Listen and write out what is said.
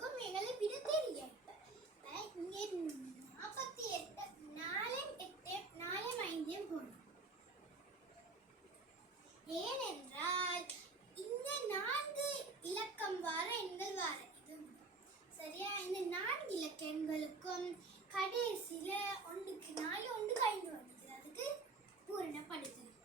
எங்களுக்கும் எங்களை விட தெரியும். இங்கே 48 4 5 போகணும். ஏனென்றால் இந்த 4 இலக்கம் வார எண்கள் வார இது சரியா. இந்த 4 இலக்க எண்களுக்கும் கடைசியில 1க்கு 4 1க்கு 5 வந்துச்சு. அதுக்கு பூரணப்படுத்தும்.